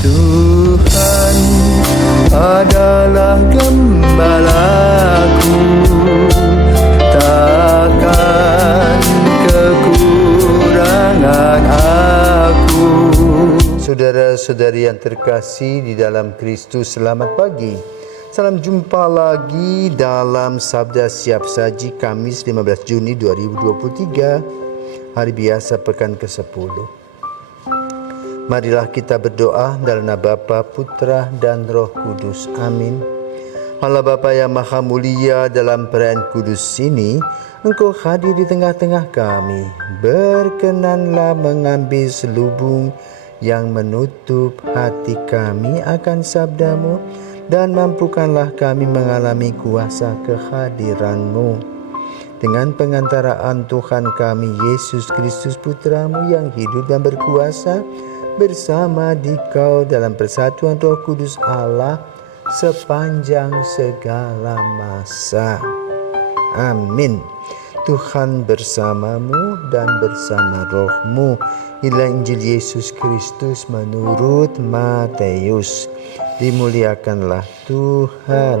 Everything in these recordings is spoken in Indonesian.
Tuhan adalah gembalaku, takkan kekurangan aku. Saudara-saudari yang terkasih di dalam Kristus, selamat pagi. Salam jumpa lagi dalam Sabda Siap Saji Kamis 15 Juni 2023, hari biasa pekan ke-10. Marilah kita berdoa dalam nama Bapa, Putra, dan Roh Kudus. Amin. Allah Bapa yang Maha Mulia, dalam perayaan kudus ini, Engkau hadir di tengah-tengah kami. Berkenanlah mengambil selubung yang menutup hati kami akan sabda-Mu, dan mampukanlah kami mengalami kuasa kehadiran-Mu. Dengan pengantaraan Tuhan kami, Yesus Kristus Putra-Mu yang hidup dan berkuasa bersama Dikau dalam persatuan Roh Kudus Allah sepanjang segala masa. Amin. Tuhan bersamamu dan bersama rohmu. Inilah Injil Yesus Kristus menurut Matius. Dimuliakanlah Tuhan.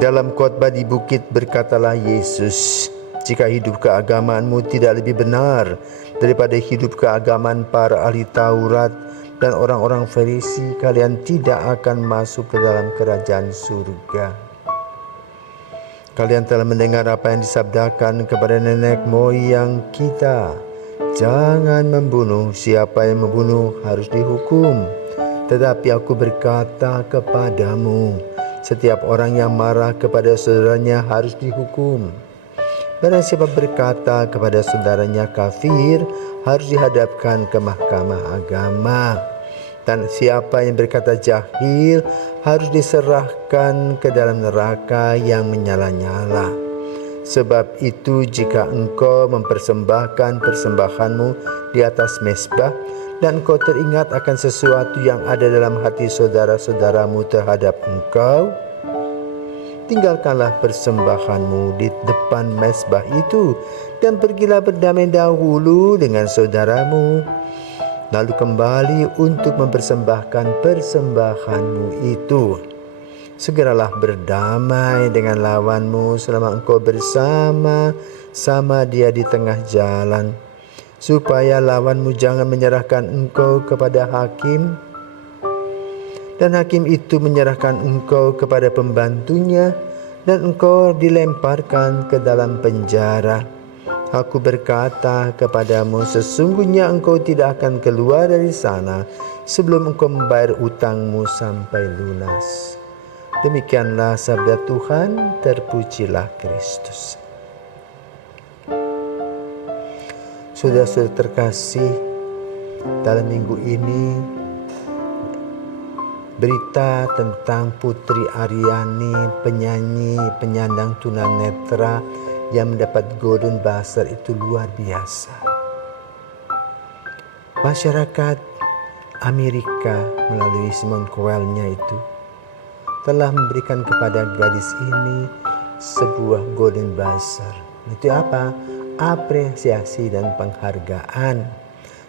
Dalam khotbah di bukit berkatalah Yesus, jika hidup keagamaanmu tidak lebih benar daripada hidup keagamaan para ahli Taurat dan orang-orang Farisi, kalian tidak akan masuk ke dalam kerajaan surga. Kalian telah mendengar apa yang disabdakan kepada nenek moyang kita, jangan membunuh, siapa yang membunuh harus dihukum. Tetapi aku berkata kepadamu, setiap orang yang marah kepada saudaranya harus dihukum. Barang siapa berkata kepada saudaranya kafir, harus dihadapkan ke mahkamah agama. Dan siapa yang berkata jahil, harus diserahkan ke dalam neraka yang menyala-nyala. Sebab itu, jika engkau mempersembahkan persembahanmu di atas mezbah, dan engkau teringat akan sesuatu yang ada dalam hati saudara-saudaramu terhadap engkau, tinggalkanlah persembahanmu di depan mezbah itu, dan pergilah berdamai dahulu dengan saudaramu. Lalu kembali untuk mempersembahkan persembahanmu itu. Segeralah berdamai dengan lawanmu selama engkau bersama-sama dia di tengah jalan, supaya lawanmu jangan menyerahkan engkau kepada hakim, dan hakim itu menyerahkan engkau kepada pembantunya, dan engkau dilemparkan ke dalam penjara. Aku berkata kepadamu, sesungguhnya engkau tidak akan keluar dari sana sebelum engkau membayar utangmu sampai lunas. Demikianlah sabda Tuhan, terpujilah Kristus. Saudara-saudara terkasih, dalam minggu ini berita tentang Putri Aryani, penyanyi penyandang tunanetra yang mendapat Golden Buzzer itu luar biasa. Masyarakat Amerika melalui Simon Cowell-nya itu telah memberikan kepada gadis ini sebuah Golden Buzzer. Itu apa? Apresiasi dan penghargaan.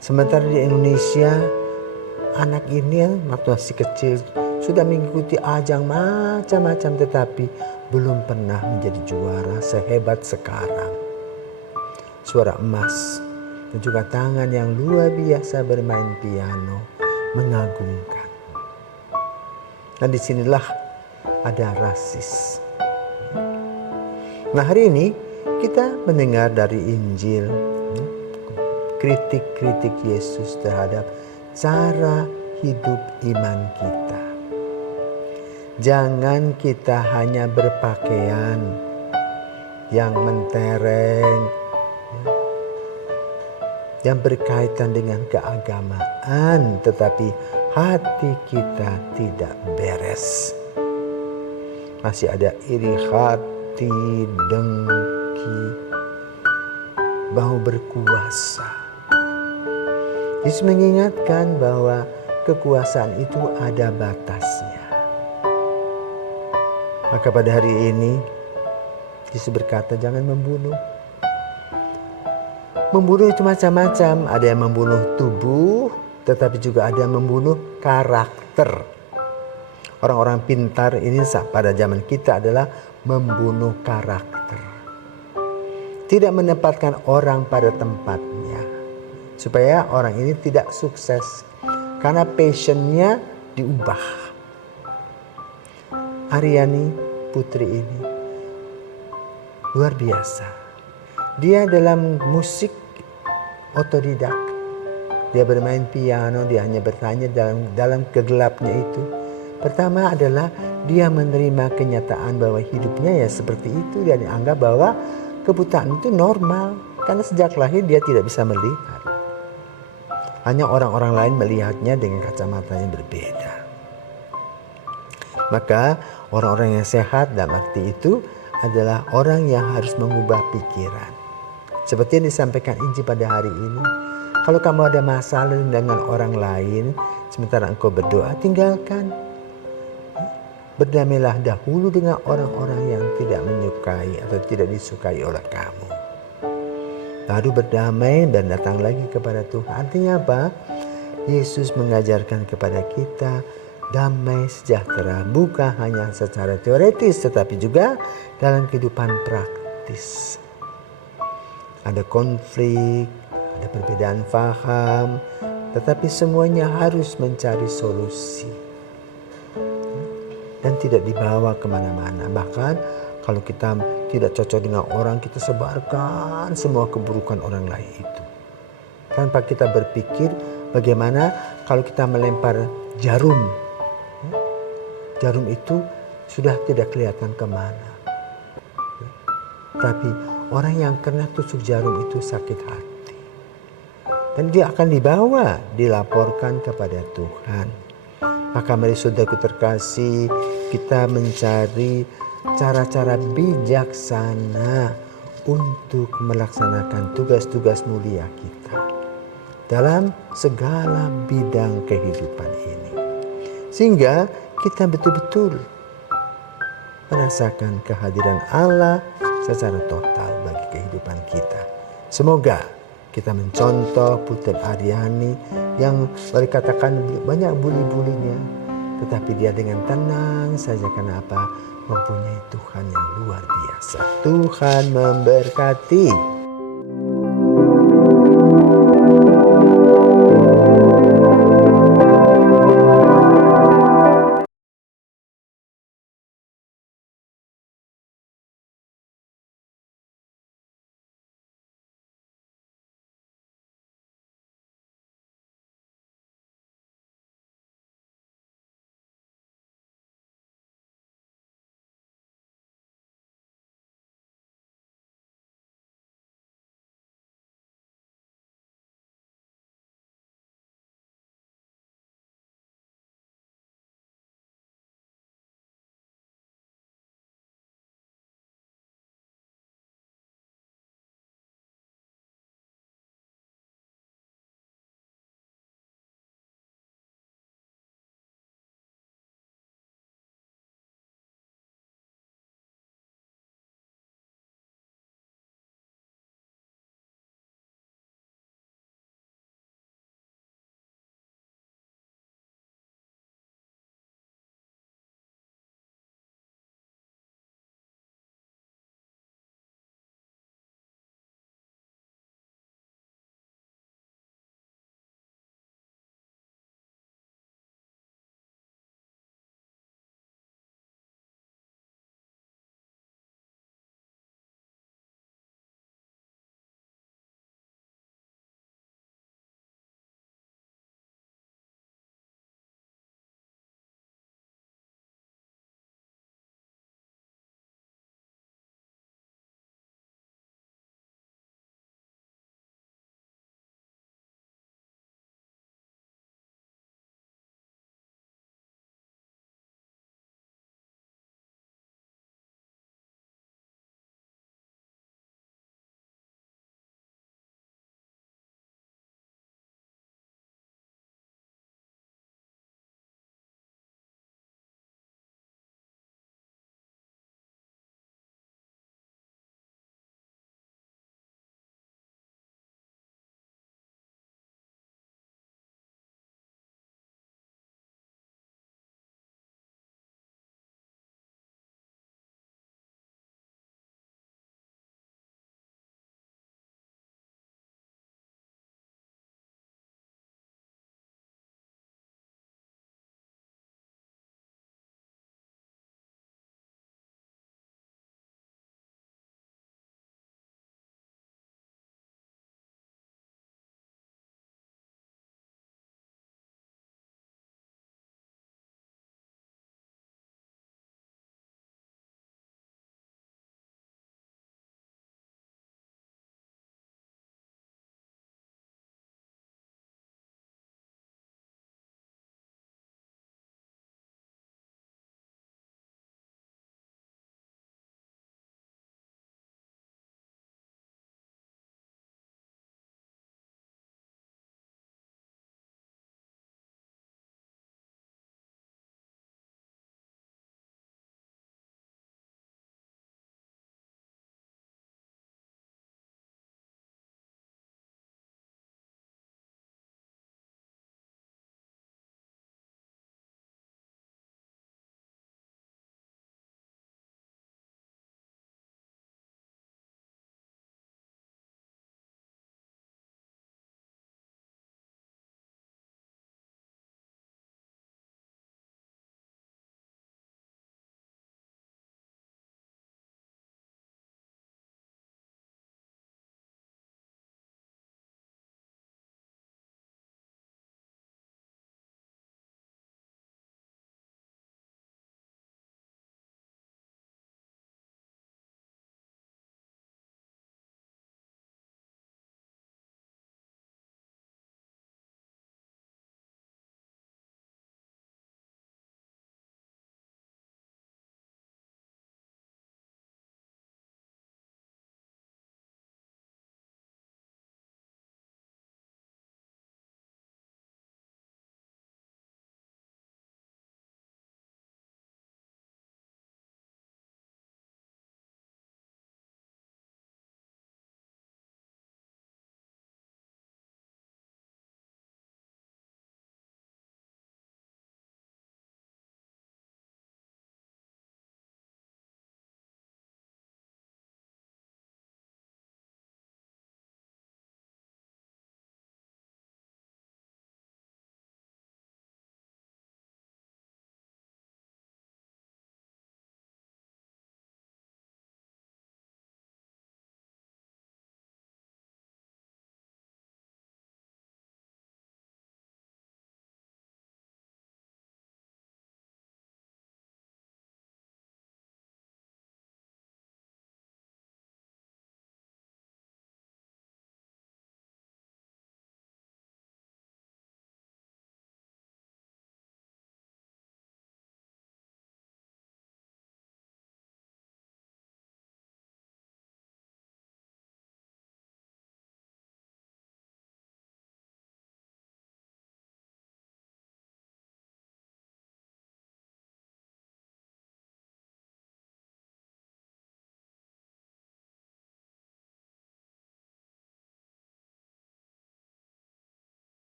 Sementara di Indonesia, anak ini waktu masih kecil sudah mengikuti ajang macam-macam, tetapi belum pernah menjadi juara sehebat sekarang. Suara emas dan juga tangan yang luar biasa bermain piano mengagumkan. Dan disinilah ada rasis. Nah, hari ini kita mendengar dari Injil kritik-kritik Yesus terhadap cara hidup iman kita. Jangan kita hanya berpakaian yang mentereng, yang berkaitan dengan keagamaan, tetapi hati kita tidak beres. Masih ada iri hati, dengki, mau berkuasa. Yesus mengingatkan bahwa kekuasaan itu ada batasnya. Maka pada hari ini Yesus berkata, jangan membunuh. Membunuh itu macam-macam. Ada yang membunuh tubuh, tetapi juga ada yang membunuh karakter. Orang-orang pintar ini pada zaman kita adalah membunuh karakter. Tidak menempatkan orang pada tempatnya. Supaya orang ini tidak sukses. Karena passionnya diubah. Aryani putri ini luar biasa. Dia dalam musik otodidak. Dia bermain piano, dia hanya bertanya dalam kegelapnya itu. Pertama adalah dia menerima kenyataan bahwa hidupnya ya seperti itu. Dia dianggap bahwa kebutaan itu normal. Karena sejak lahir dia tidak bisa melihat. Hanya orang-orang lain melihatnya dengan kacamata yang berbeda. Maka orang-orang yang sehat dalam arti itu adalah orang yang harus mengubah pikiran. Seperti yang disampaikan Injil pada hari ini. Kalau kamu ada masalah dengan orang lain, sementara engkau berdoa, tinggalkan. Berdamailah dahulu dengan orang-orang yang tidak menyukai atau tidak disukai oleh kamu. Lalu berdamai dan datang lagi kepada Tuhan. Artinya apa? Yesus mengajarkan kepada kita damai sejahtera bukan hanya secara teoretis tetapi juga dalam kehidupan praktis. Ada konflik, ada perbedaan paham, tetapi semuanya harus mencari solusi. Dan tidak dibawa kemana-mana. Bahkan kalau kita tidak cocok dengan orang, kita sebarkan semua keburukan orang lain itu. Tanpa kita berpikir bagaimana kalau kita melempar jarum. Jarum itu sudah tidak kelihatan kemana. Tapi orang yang kena tusuk jarum itu sakit hati. Dan dia akan dibawa, dilaporkan kepada Tuhan. Maka mari saudaraku terkasih, kita mencari cara-cara bijaksana untuk melaksanakan tugas-tugas mulia kita dalam segala bidang kehidupan ini. Sehingga kita betul-betul merasakan kehadiran Allah secara total bagi kehidupan kita. Semoga kita mencontoh Putri Aryani yang boleh katakan banyak buli-bulinya. Tetapi dia dengan tenang saja karena apa? Mempunyai Tuhan yang luar biasa. Tuhan memberkati.